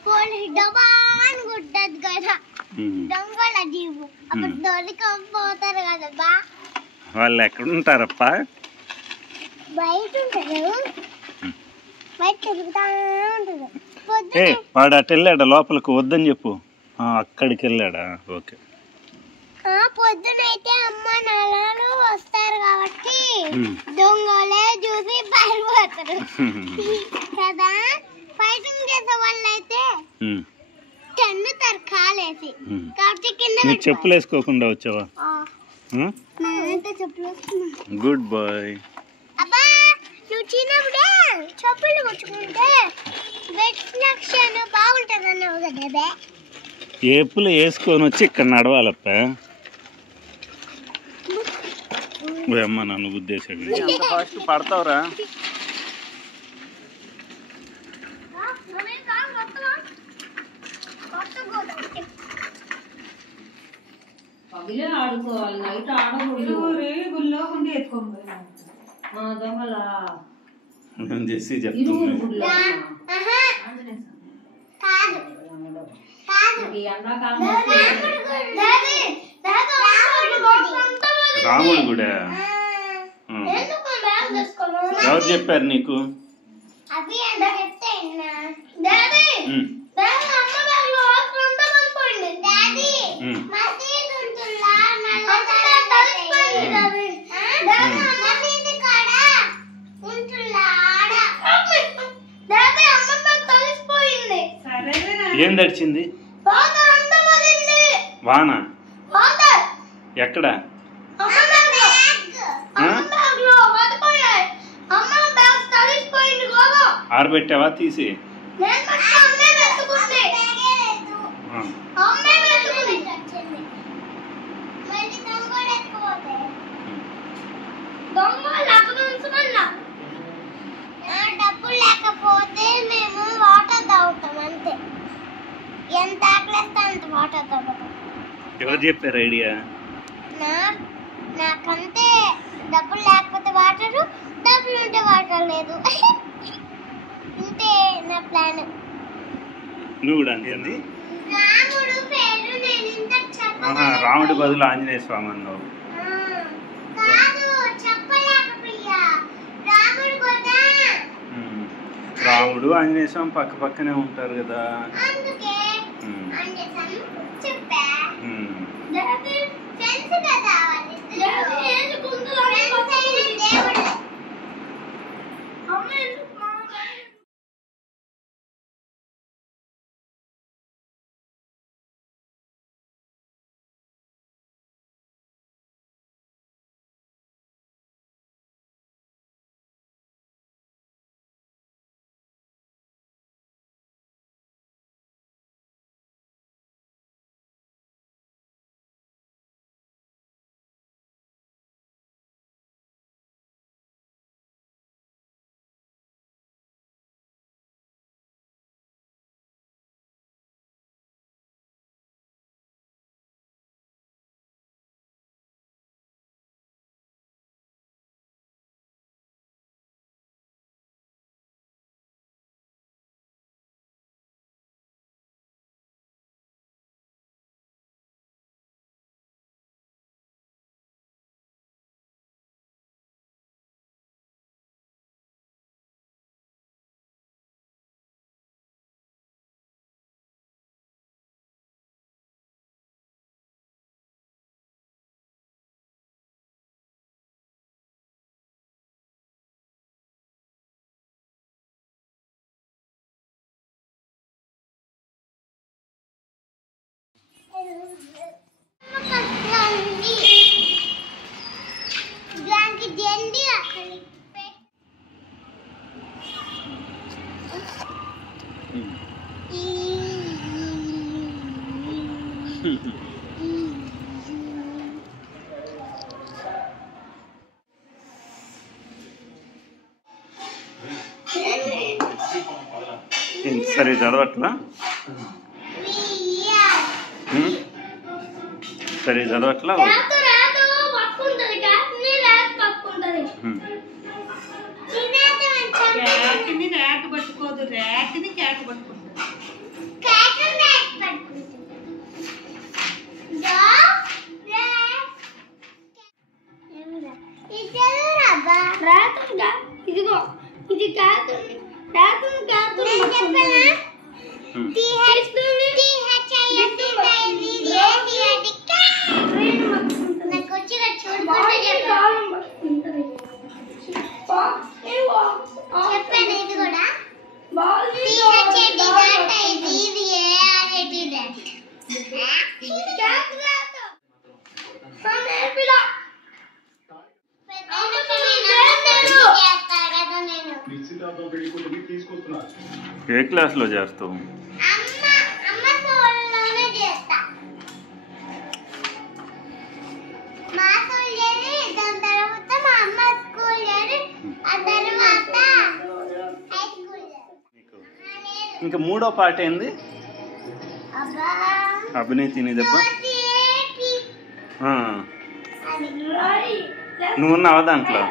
పోలీస్ డబాన్ గుట్టదు కదా దొంగల జీవు. అప్పుడు దొరికపోతారు కదా బా. వాళ్ళు ఎక్కడ ఉంటారప్పా? బయట ఉంటారు, బయట తిరుగుతా ఉంటారు. వాడు అటు వెళ్ళాడా లోపలికి? వద్దని చెప్పు. అక్కడికి వెళ్ళాడా? ఓకే. పొద్దునైతే అమ్మ నాన్నలు వస్తారు కాబట్టి దొంగలే చూసి పారిపోతారు కదా. ఫైటింగ్ చేసే వాళ్ళు అయితే టన్నుతారు కాలేసి. కాబట్టి కింద చెప్పులు వేసుకోకుండా వచ్చావా? చెప్పులు వేసుకున్నా. Good boy. అబ్బా నువ్వు చిన్నప్పుడే చెప్పులు కుట్టుకుంటే వెట్నక్షణ బాగుంటుంది అన్నావు కదా. ఏపులు వేసుకొని వచ్చి ఇక్కడ నడవాలప్ప. అమ్మ నన్ను ఉద్దేశం ఎంత ఫాస్ట్ పడతావురా? పగిలే ఆడుకోవాలి, నైట్ ఆడకూడదు. గుళ్ళో ఉండి ఎత్తుకోండి దొంగల నేను చేసి చెప్తున్నా. రాముడు కూడా ఎవరు చెప్పారు నీకు? ఏం తడిచింది? వాన ఎక్కడ? ఆరబెట్టావా తీసి? నేను పట్టుకో, అమ్మే పట్టుకుంది. ఆ. అమ్మే పట్టుకుంది. మళ్ళీ దొంగలు ఎత్తుకుపోతే దొంగ లేకపోతే ఉంచమన్నా. డబ్బులు లేకపోతే మేము వాటర్ తాగుతాం అంతే. ఎంత ఆకలిస్తే అంత వాటర్ తాగుతాం. ఎవరు చెప్పారు ఐడియా? నాకంటే డబ్బులు లేకపోతే వాటరు, డబ్బులు ఉంటే వాటర్ లేదు. ఇంతే నా ప్లాన్. నువ్వు కూడా అంతేంది? రాముడు పేరు నేను ఇంతకు చెప్పలేదు. రాముడి బదులు ఆంజనేయ స్వామి అన్నావు. కాదు, చెప్పలేకపోయా. రాముడు కూడా రాముడు ఆంజనేయ స్వామి పక్క పక్కనే ఉంటారు కదా. అందుకే అంజేసాను చెప్పా. డాడీ ఫ్రెండ్స్ కదా వాళ్ళిద్దరు. డాడీ ఏంటి గుంతలో ఫ్రెండ్స్ అయిన దేవుళ్ళే. అమ్మ ఎందుకు మా దానికి జల్దీ అక్కడికి సరే చదవట్లా? సరే చదవట్లా? రాతో పట్టుకుంటది. క్యాట్ని రాత పట్టుకుంటది. క్యాట్ని ర్యాట్ పట్టుకోదు, ర్యాట్ని క్యాట్ పట్టుకుంటుంది. రాతుందా? ఇదిగో ఇది క్యాట్. రాతుంది క్యాట్ చెప్పనా? నాకు వచ్చిన చూడుకుంటే చెప్పాను. ఇది కూడా ఏ క్లాస్లో చేస్తావు? అమ్మ సోల్లోనే చేస్తా. మా సోల్ చేరి దాని తర్వాత మా అమ్మ స్కూల్ చేరి ఆ తర్వాత హై స్కూల్ చేరి. ఇంకా మూడో పాట ఏంది? అబ్బా అభినయ్ తినేదబ్బ. దోసేకి అది నువ్వు ఉన్నావా దాంట్లో?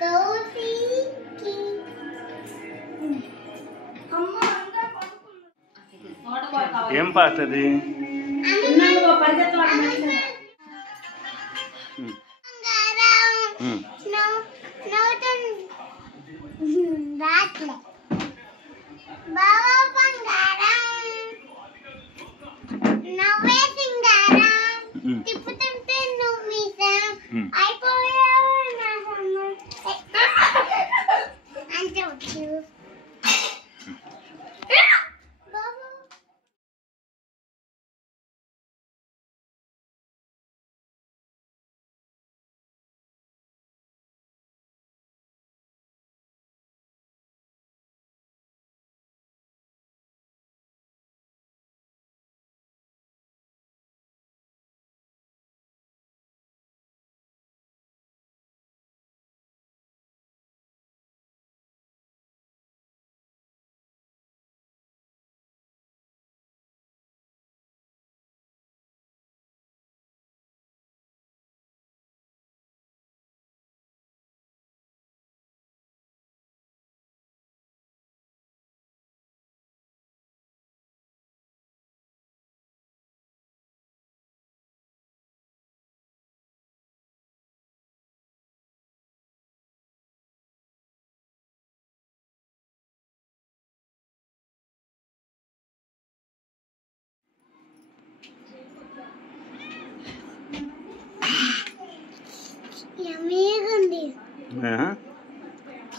దోసేకి అమ్మ అందరూ పట్టుకున్నారు. నోటకూర కావాలి. ఏం పాట అది? ఉన్నాను పరిగెత్తు వాడు మంచిగా. రాట్లే బావా బంగారం నవ్వే సింగారం తిప్పుతుంటే నువ్వు మీసం అయిపోయావు నా అంటే వచ్చు.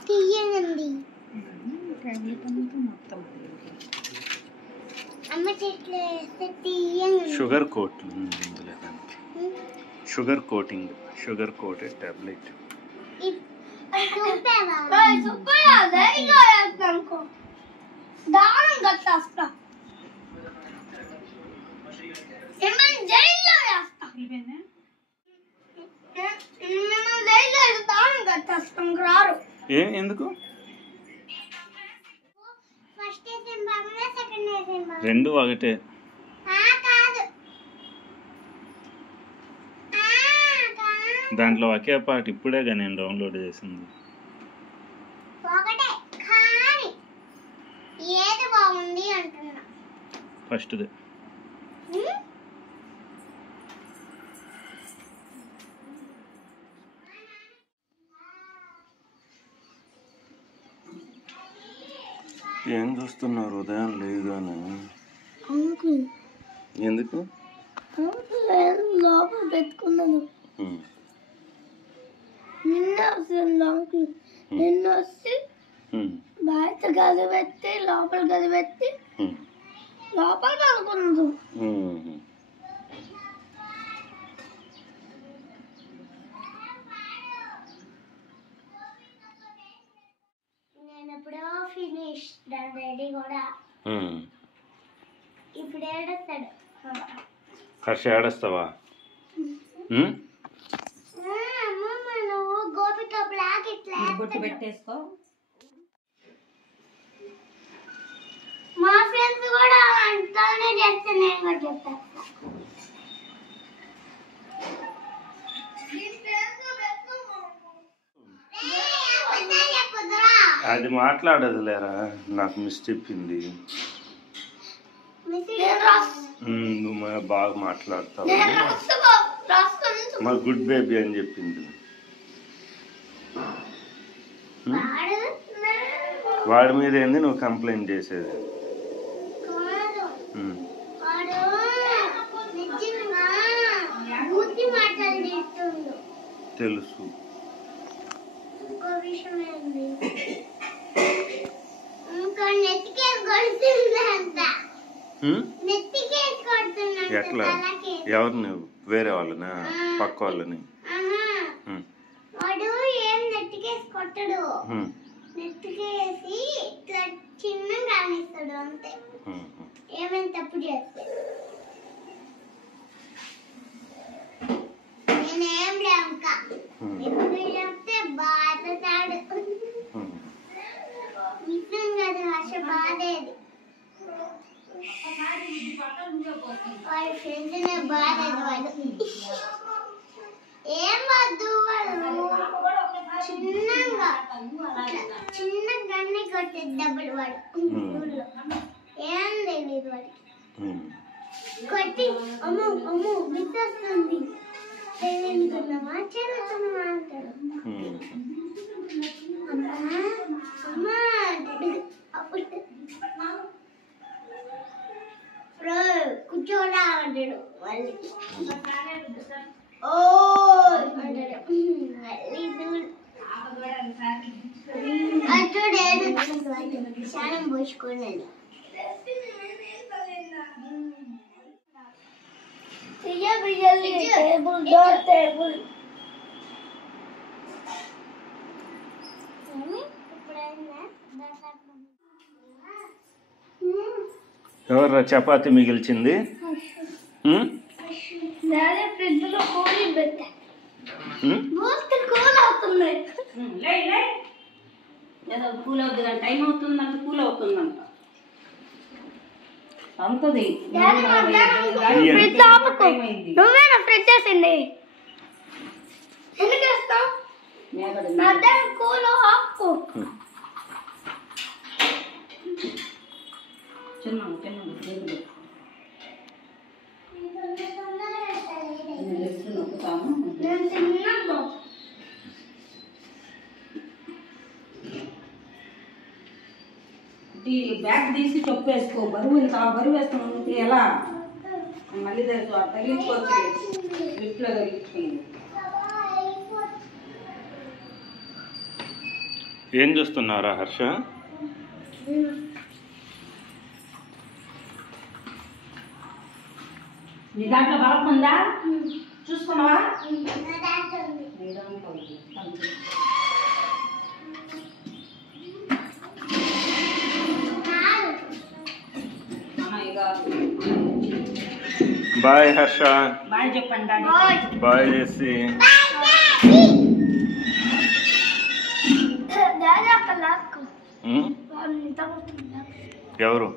తీయండి టాబ్లెట్ అంతా మొత్తం అమ్మ చెట్లు వేస్తే తీయండి. Sugar coat sugar coating sugar coated tablet. చూపావా? సుబ్బయ్య జైల్లో వేస్తాను అనుకో, దానం కట్టేస్తా, మిమ్మల్ని జైల్లో వేస్తా, అయిపోయిందా? మిమ్మల్ని జైల్లో వేసి దానం కట్టేస్తాం. రారు. ఎందుకు? ఫస్ట్ వేసిన బాగున్నా సెకండ్ వేసిన బాగున్నా? రెండు ఒకటే. కాదు దాంట్లో ఒకే పాట ఇప్పుడేగా నేను డౌన్లోడ్ చేసింది. ఒకటే కానీ ఏది బాగుంది అంటున్నా. ఫస్ట్ది. ఏం చూస్తున్నారు ఉదయం లేదుగానే? ఎందుకు? లోపల పెట్టుకున్నాను. నిన్న వచ్చి బయట గది పెట్టి లోపల గది పెట్టి లోపల పడుకున్నాడు. నేను ఎప్పుడో ఫినిష్ దాని రెడీ కూడా. ఇప్పుడు ఏడుస్తాడు. హర్ష ఏడుస్తావా? అమ్మమ్మ నువ్వు గోపితో బ్లాక్ ఇట్లా బొట్టు పెట్టేసుకో. మా ఫ్రెండ్స్ కూడా అంతానే చేస్తే నేను కూడా చెప్తాను. అది మాట్లాడదు లేరా, నాకు మిస్ చెప్పింది. నువ్వు బాగా మాట్లాడతావు, మా గుడ్ బేబీ అని చెప్పింది. వాడి మీద ఏంది నువ్వు కంప్లైంట్ చేసేది? తెలుసు. ఇంకో విషయం ఏంది, ఇంకో నెత్తికేసి కొడుతుందంట. నెత్తికేసి కొడుతుందంట. ఎట్లా? ఎవరిని? వేరే వాళ్ళని? పక్క వాళ్ళని? వాడు ఏం నెత్తికేసి కొట్టడు, నెత్తికేసి ఇట్లా చిన్న కానిస్తాడు అంతే, ఏమైనా తప్పు చేస్తే. నేనేం ఇంకా ఎప్పుడు చెప్తే బాధతాడు. నిజం కదా హర్ష, బాధేది వాడి ఫ్రెండ్స్ బాధేది. వాడు ఏం వద్దు, వాడు చిన్న గన్ని కొట్టిద్దప్పుడు వాడు ఊళ్ళో ఏం తెలియదు వాడికి. కొట్టి అమ్ము అమ్ము విత్తొస్తుంది తెలియనుకున్నామా చదువుతున్నామా అంటాడు. అమ్మా అమ్మా అంటాడు. అప్పుడు కూర్చోడా అంటాడు. మళ్ళీ ఓ అంటాడు. మళ్ళీ అటు శానం పోసుకోండి. ఎవర్రా చపాతి మిగిల్చింది? ఫ్రిడ్జ్ లో కోడి పెట్టా, కూల్ అవుతున్నాయి. ఏదో కూల్ అవుతుంది కానీ టైం అవుతుందంట, కూల్ అవుతుందంట. అవుతుంది. ఫ్రిడ్జ్ ఆపకు, నువ్వేనా ఫ్రిడ్జ్ వేసింది? ఎందుకు వేస్తావు? మధ్యాహ్నం కూల్ ఆపుకో. చిన్న నొక్కుతాము. నేను తిన్నాను. బ్యాగ్ తీసి చొప్పేసుకో, బరువు బరువు వేస్తాను ఎలా మళ్ళీ తగిలించుకోవచ్చు, లిఫ్ట్లో తగిలించుకుంది. ఏం చూస్తున్నారా హర్ష? నీ దాంట్లో బల్బ్ ఉందా? చూసుకున్నావా? నా దాంట్లో ఉంది. నీ దాంట్లో ఉంది. బాయ్ హర్ష. బాయ్ చెప్పండి డాడీ. బాయ్ చేసి డాడీ అక్కడ లాక్కు ఎవరు?